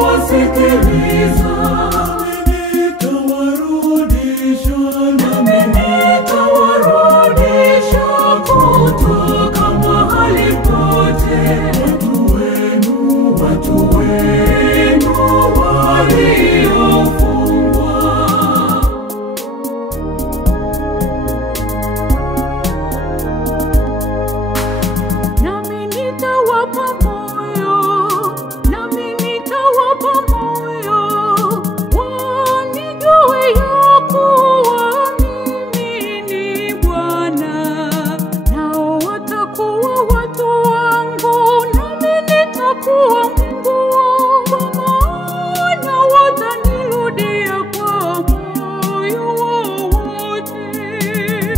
nitawasikiliza. Nami nitawarudisha kutoka mahali pote. Watu wenu waliofungwa. Nami nitawapa moyo, nami nitawapa moyo, wanijue ya kuwa mimi ni Bwana. Nao watakuwa watu wangu, nami nitakuwa Mungu wao. Maana watanirudia kwa moyo wote.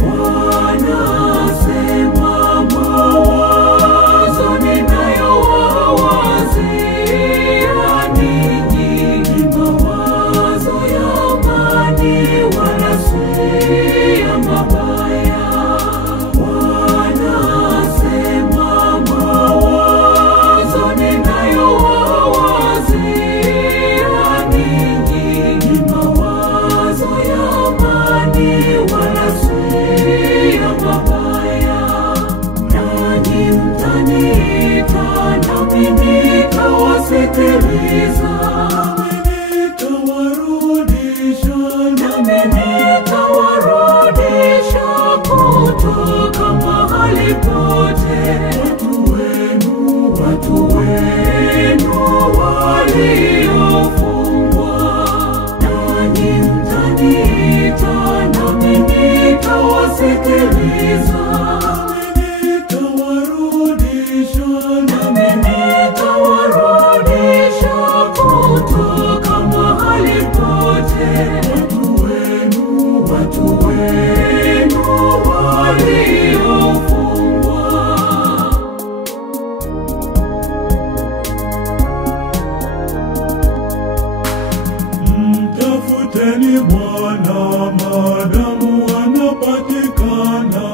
Bwana asema, mawazo ninayowawazia ninyi ni mawazo ya amani, wala si ya mabaya. Bwana asema, mawazo ninayowawazia ninyi ni mawazo ya amani, wala si ya mabaya. Nanyi mtaniita, nami nitawasikiliza. Nami nitawarudisha kutoka mahali pote. Watu wenu waliofungwa. Nanyi mtaniita, nami nitawasikiliza. Nami nitawarudisha kutoka mahali pote. Watu wenu waliofungwa. Mtafuteni Bwana maadamu anapatikana.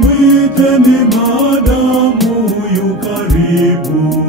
Mwiteni maadamu yu karibu.